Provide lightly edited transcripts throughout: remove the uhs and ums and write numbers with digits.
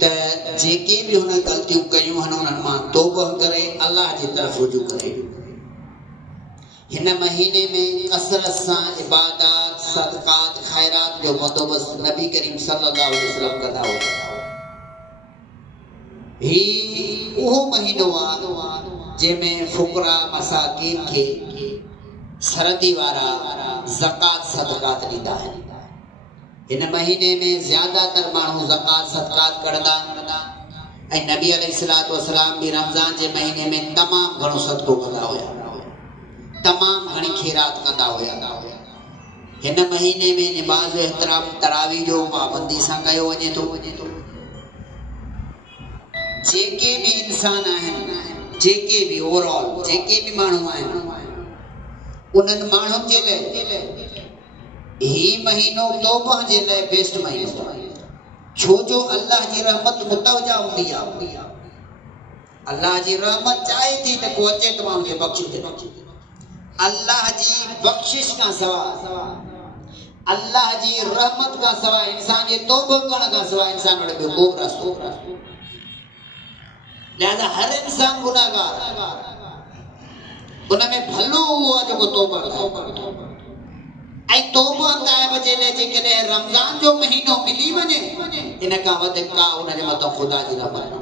त जेके भी हुन गलतियों कयूं हन उन्हनि मां तौबा करे अल्लाह जी तरफ रुजू करे। हिन महीने में कसरत सां इबादत सदकात खैरात जो बंदोबस्त नबी करीम सल्लल्लाहु अलैहि वसल्लम कंदा हुआ। ही उहो महीनो आहे जंहिंमें फुकरा मसाकीन के सरदी वारा ज़कात सदकात ॾींदा आहिनि। इन महीने में ज्यादातर माण्हू ज़कात सदकात करदा ऐं नबी अलैहिस्सलातु वस्सलाम भी रमज़ान जे महीने में तमाम घणो सदको कंदा हुआ, तमाम घणी खैरात कंदा हुआ। हिन महीने में नमाज जो एहतराम तरावी जो पाबंदी सां कयो वञे थो। जेके भी इंसान आहिनि, जेके भी ओवरऑल जेके भी माण्हू आहिनि, उन्हनि माण्हुनि जे लाइ ही महीनो तौबा जे लाइ बेस्ट महीनो आहे। छो जो अल्लाह जी रहमत मुतवजा हूंदी आहे। अल्लाह जी रहमत चाहे थी त को अचे त मां हुनखे बख़्शे ॾे। अल्लाह जी बख़्शिश खां सवाइ, अल्लाह जी रहमत खां सवाइ, इंसान जे तौबो करण खां सवाइ इंसान वटि ॿियो को रस्तो कोन्हे। लिहाज़ा हर इंसान गुनाहगार, उनमें भलो उहो आहे जेको तौबा करे। ऐं तौबा ताइब जे लाइ जेकॾहिं रमज़ान जो महीनो मिली वञे, इन खां वधीक का उनजे मथां ख़ुदा जी रहमत न।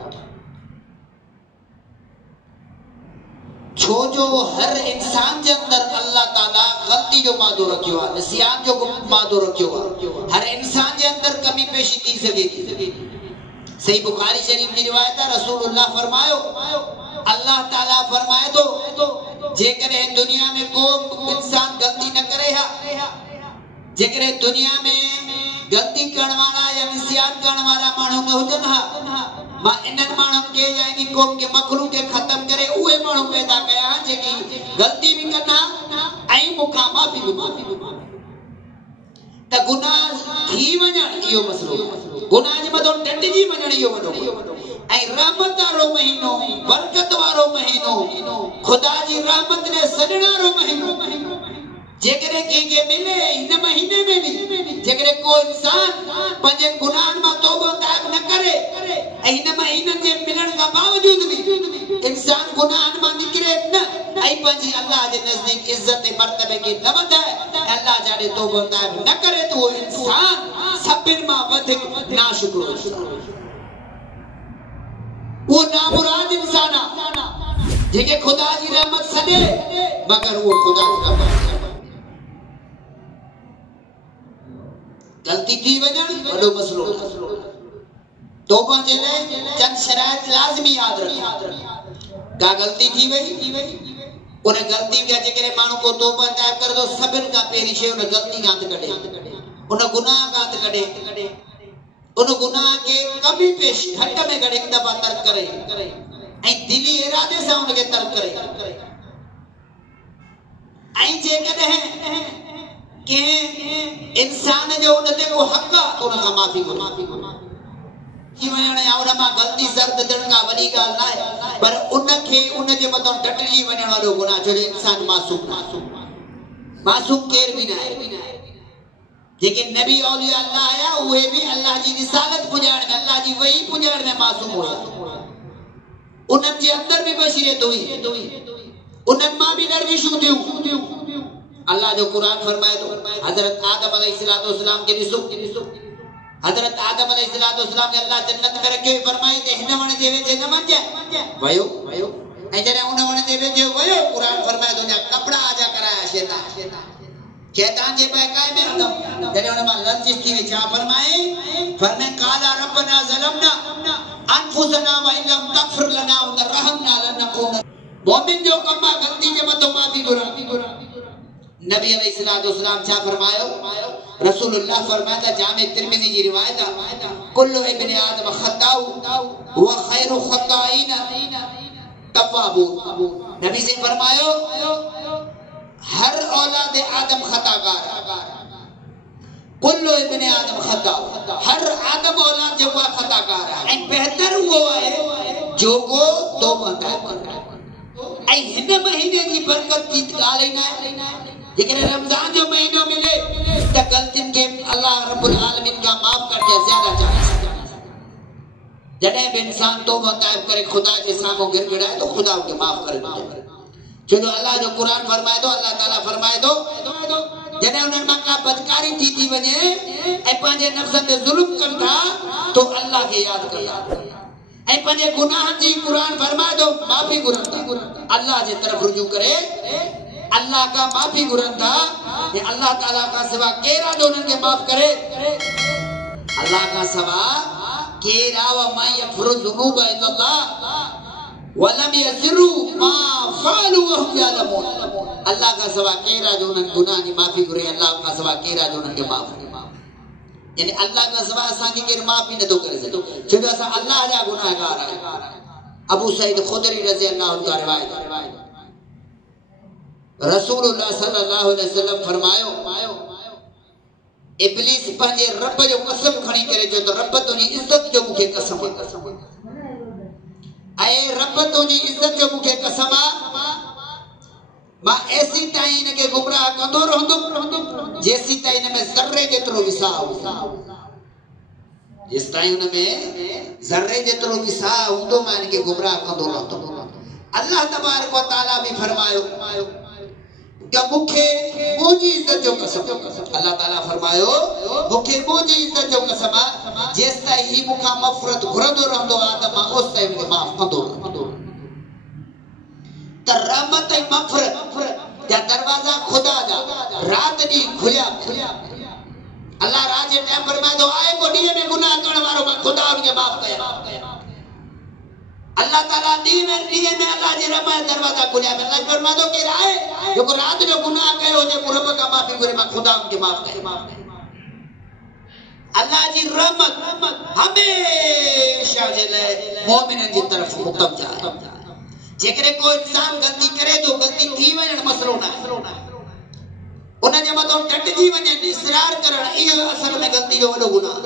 छो जो हर इंसान जे अंदर अल्लाह ताला गलती जो मादो रखियो आहे, निसियान जो मादो रखियो आहे। हर इंसान जे अंदर कमी पेशी थी सघे थी। सही बुखारी शरीफ की रिवायत है, रसूलुल्लाह फरमायो, अल्लाह ताला फरमाए तो जेकॾहिं दुनिया में को इंसान गलती न करे हा, जेकॾहिं दुनिया में गलती करण वाला या निसियान करण वाला माण्हू न हुजनि हा, मां इन्हनि माण्हुनि खे या इन क़ौम के मखलूक खे ख़त्म करे उहे माण्हू पैदा कया जेकी गलती भी कंदा ऐं मूंखां माफ़ी भी मांगदा। त गुनाह थी वञण इहो मसलो, गुनाह जे मथां डटिजी वञण इहो वॾो। ऐं रहमत वारो महीनो, बरकत वारो महीनो, खुदा जी रहमत ने सॾण वारो महीनो जेकॾहिं कंहिंखे मिले हिन महीने में भी, जेकॾहिं को इंसान पंहिंजे गुनाहनि मां तौबा ताइब न करे ऐं हिन महीननि जे मिलण खां बावजूद भी इंसान गुनाहनि मां निकिरे न ऐं पंहिंजी अल्लाह जे नज़दीक इज़त ऐं मर्तबे खे न वधाए ऐं अल्लाह जाॾे तौबा ताइब न करे त उहो इंसान सभिनि मां वधीक नाशुक्र इंसान, वो नामुराद इंसान आहे जेके खुदा जी रहमत सॾे मगर वो खुदा जी रहमत गलती थी वञण वॾो मसलो। तौबा जे लाइ चंद शराइत लाज़मी याद रखो। का गलती थी वई, उन गलती खे जेकॾहिं माण्हू को तौबा ताइब करे थो, सभिनि खां पहिरीं शइ उन गलती खां कढे, उन गुनाह खां कढे, उन गुनाह के कभी पेश घट में घट एक दफा तर्क करे ऐं दिली इरादे सां उनखे तर्क करे। ऐं जेकॾहिं के इंसान जो उन ते को हक़ आहे तो उन खां माफ़ी घुरे थी वञण या उन मां गलती ज़र्द ॾियण का वॾी ॻाल्हि न आहे, पर उनखे उनजे मथां डटिजी वञण वारो गुनाह। छो जो इंसान मासूम केर भी न आहे। जेके नबी औलिया अल्लाह आया उहे भी अल्लाह जी रिसालत पुॼाइण में, अल्लाह जी वही पुॼाइण में मासूम हुआ। उन्हनि जे अंदर भी बशीरत हुई, उन्हनि मां भी लर्ज़िशूं थियूं। अल्लाह जो कुरान फरमाए तो हजरत आदम अलैहिस्सलाम के ॾिसो, हजरत आदम अलैहिस्सलाम ने अल्लाह जन्नत में रखियो, फरमाई ते हिन वण जे वेझे न वञ वयो, ऐं जॾहिं उन वण जे वेझे वयो कुरान फरमाए तो कपड़ा आजा कराया शैतान जे बहकाए में हदम। जॾहिं उन मां लर्ज़िश थी वई छा फरमाए काला रब्बना ज़लमना अनफुसना व इन लम तग़फिर लना व तरहमना लनकुन। मोमिन जो कम आहे गलती जे मथां माफ़ी घुरण। नबी अलैहिस्सलाम छा फरमायो, रसूलुल्लाह फरमाता जामे तिरमिज़ी जी रिवायत है, कुल्लु इब्न आदम खताउ व खैरु खताइन तव्वाबून। नबी से फरमायो हर औलाद आदम खताकार, कुल्लु इब्न आदम खताउ, हर आदम औलाद जो खताकार है ऐं बेहतर वो है जो को तौबा ताइब करे। ऐं हिन महीने जी बरकत की ॻाल्हि न आहे। जेकॾहिं रमज़ान जो महीनो मिले त गलतियुनि खे अल्लाह रब्बुल आलमीन का माफ़ कर दिया ज्यादा चांस। जॾहिं बि इंसान तौबा ताइब करे खुदा जे साम्हूं गिड़गिड़ाए तो खुदा उनखे माफ़ करे ॾींदो। छो जो अल्लाह जो क़ुरान फरमाए थो, अल्लाह ताला फरमाए थो जॾहिं उन्हनि मां का बदकारी थी वञे ऐं पंहिंजे नफ़्सनि ते ज़ुल्म कनि था तो अल्लाह खे यादि कंदा ऐं पंहिंजे गुनाहनि जी क़ुरान फरमाए थो माफ़ी घुरनि था, अल्लाह जे तरफ़ रुजू करे अल्लाह का माफ़ी घुरनि था ऐं अल्लाह ताला खां सिवा केरु आहे जो उन्हनि खे माफ़ करे? अल्लाह खां सिवा केरु आहे? वमा यग़फ़िरु ज़ुनूब इल्लल्लाह वलम यज़िरु मा फ़अलू वहुम यअलमून। अल्लाह का सिवा केरु आहे जो उन्हनि गुनाह जी माफ़ी घुरे? अल्लाह का सिवा केरु आहे जो उन्हनि खे माफ़ करे? यानी अल्लाह का सिवा असांखे केरु माफ़ ई नथो करे सघे, छो जो असां अल्लाह जा गुनाहगार आहियूं। अबू सईद खुदरी रज़ी अल्लाह अन्हु रिवायत रसूलुल्लाह सल्लल्लाहु अलैहि वसल्लम फरमायो इब्लिस पंहिंजे रब जो कसम खणी करे चयो त रब तुंहिंजी इज्जत जो मूंखे कसम ऐं रब तुंहिंजी इज्जत जो मूंखे कसम आहे मां ऐसी ताईं इनखे गुमराह कंदो रहंदुमि जेसी ताईं हिन में ज़र्रे जेतिरो विसाह हूंदो, जेसि ताईं हुन में ज़र्रे जेतिरो विसाह हूंदो मां इनखे गुमराह कंदो रहंदुमि। अल्लाह तबारक व तआला बि फरमायो कि मूंखे मुंहिंजी इज्जत जो कसम, अल्लाह ताला फरमायो मूंखे मुंहिंजी इज्जत जो कसम आहे जेसि ताईं ही मूंखां मग़फ़िरत घुरंदो रहंदो आहे त मां ओसि ताईं मूंखे माफ़ कंदो रहंदो। त रहमत ऐं मग़फ़िरत जा दरवाज़ा खुदा जा रात ॾींहुं खुलिया। अल्लाह रात जे टाइम फरमाए थो आहे को ॾींहं में गुनाह करण वारो मां खुदा उनखे माफ़ कयां। अल्लाह ताला ॾींहं में अल्लाह जे रहमत दरवाज़ा खुलिया। अल्लाह फरमाए थो केरु आहे जेको रात जो गुनाह कयो हुजे पोइ रब खां माफ़ी घुरे मां खुदा उनखे माफ़ कयां। अल्लाह जी रहमत हमेशा जे लाइ मोमिननि जी तरफ़ मुतवजा आहे। जेकॾहिं को इंसान ग़लती करे तो ग़लती थी वञण मसलो न आहे, उन जे मथां टटिजी वञे इसरार करण इहो असल में ग़लती जो वॾो गुनाह।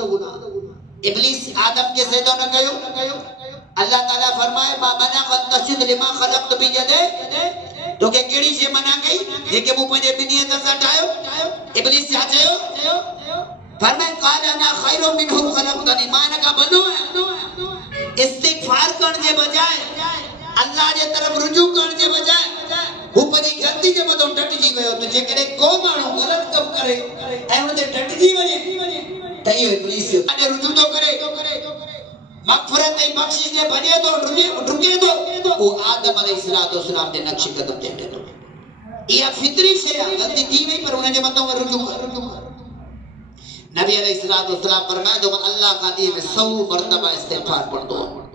इब्लिस आदम खे सजदो न कयो। अल्लाह ताला फरमाए मां मना क़द तस्जुद लिमा ख़लक़तु बियदे, तोखे कहिड़ी शइ मना कई जेके मूं पंहिंजे ॿिन्ही हथनि सां ठाहियो? इब्लिस छा चयो? फरमाए क़ाल अना ख़ैरुम मिन्हु ख़लक़तनी, मां हिन खां भलो आहियां। इस्तिग़फ़ार करण जे बजाय अल्लाह जे तरफ़ रुजू करण जे बजाय हू पंहिंजी ग़लती जे मथां टटिजी वियो। त जेकॾहिं को माण्हू ग़लति कमु करे ऐं हुन ते टटिजी वञे त इहो इब्लिस जो रुजू थो करे, मग़फ़िरत ऐं बख़्शिश जे भॼे थो, डुके थो, उहो आदम अलैहिस्सलाम जे नक्श क़दम ते हले थो। इहा फितरी शइ आहे, ग़लती थी वई पर हुन जे मथां रुजू कर। नबी अलैहिस्सलाम फरमाए थो अल्लाह खां ॾींहं में 100 मरतबा इस्तिग़फ़ार पढ़ंदो आहे।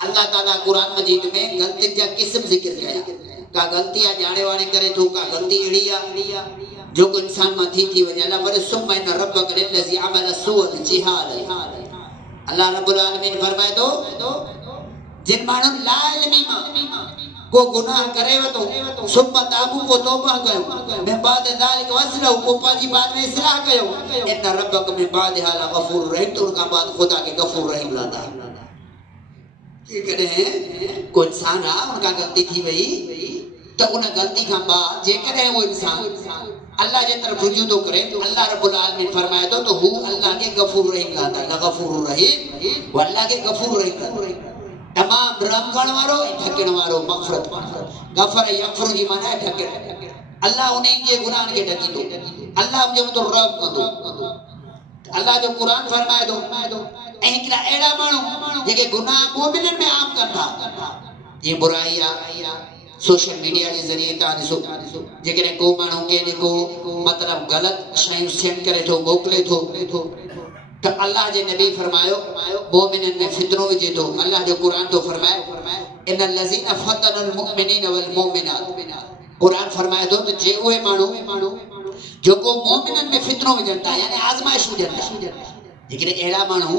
अल्लाह ताला कुरान मजीद में गलती जा किस्म जिक्र कया। का गलती आ जाने वाने करे थो, का गलती एड़ी आ जो को इंसान मां थी वने। अल्लाह पर सुम इन रब्बक लजी अमल सुअ जिहाद। अल्लाह रब्बुल आलमीन फरमाए तो जिन माण्हू ला इल्मी मां को गुनाह करे वतो सुम ताबू को तौबा कयो मैं बाद ज़ालिक वसलहु को पाजी बाद में इस्लाह कयो इन रब्बक में बाद हाला गफूर रहीम, तो उनका बाद खुदा के गफूर रहीम लादा। को इंसान आ उनका गलती थी वही तो उन गलती का बाद जेकॾहिं वो इंसान अल्लाह जे तरफ रुजू तो करे तो अल्लाह रब्बुल आलमीन फरमाए तो हू अल्लाह के गफूर रहीम लादा। गफूर रहीम वो अल्लाह के गफूर रहीम तमाम रहम करण वारो ढकण वारो मग़फ़िरत गफर यग़फिर जी माना ढकण। अल्लाह उन्हें के गुनाह के ढकी तो अल्लाह उनके तो रहम कंदो। अल्लाह जो कुरान फरमाए दो ऐं हिकिड़ा अहिड़ा माण्हू जेके गुनाह मोमिननि में आम कनि था। ये बुराई आ सोशल मीडिया के जरिए तव्हां ॾिसो जेकॾहिं को माण्हू कंहिंजे को मतिलबु ग़लति शयूं सेंड करे थो मोकिले थो तो अल्लाह जे नबी फरमायो मोमिननि में फितनो विझे थो। अल्लाह जो कुरान तो फरमाए इन्नल लज़ीना फ़तनुल मुमिनीना वल मुमिनात। कुरान फरमाए थो त जे उहे माण्हू जो को मोमिननि में फितनो विझनि था यानी आज़माइश विझनि था। लेकिन अहिड़ा माण्हू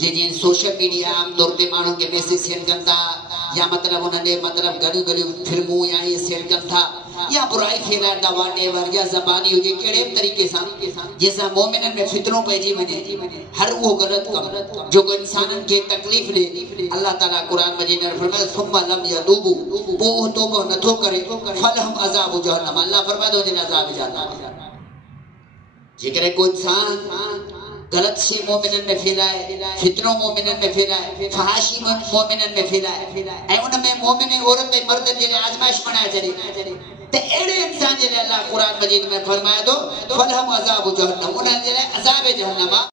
जे सोशल मीडिया आम तौर ते माण्हुनि खे मैसेज सेंड कनि था या मतिलबु उन्हनि मतिलबु गॾियूं फिल्मूं या इहे सेंड कनि था या बुराई फैलाइनि था वाटेवर या ज़बानी हुजे कहिड़े बि तरीक़े सां जंहिंसां मोमिननि में फितनो पइजी वञे हर उहो ग़लति कमु जेको इंसाननि खे तकलीफ़ ॾे। अल्लाह ताला क़ुरान मजीद में फरमाए सुम्मा लम यतूबू पोइ तौबो नथो करे फलहुम अज़ाबु जहन्नम। अल्लाह फरमाए थो जिन अज़ाब जहन्नम। जेकॾहिं को इंसान गलत सी मोमिनन में फैलाए, फितनो मोमिनन में फैलाए, फहाशी मोमिनन में फैलाए ऐं उन में मोमिन औरत ऐं मर्द जे आजमाइश बनाए छॾे ते एड़े इंसान जे लाइ अल्लाह कुरान मजीद में फरमाए थो फलहम अज़ाब जहन्नम, उन जे लाइ अज़ाब जहन्नम।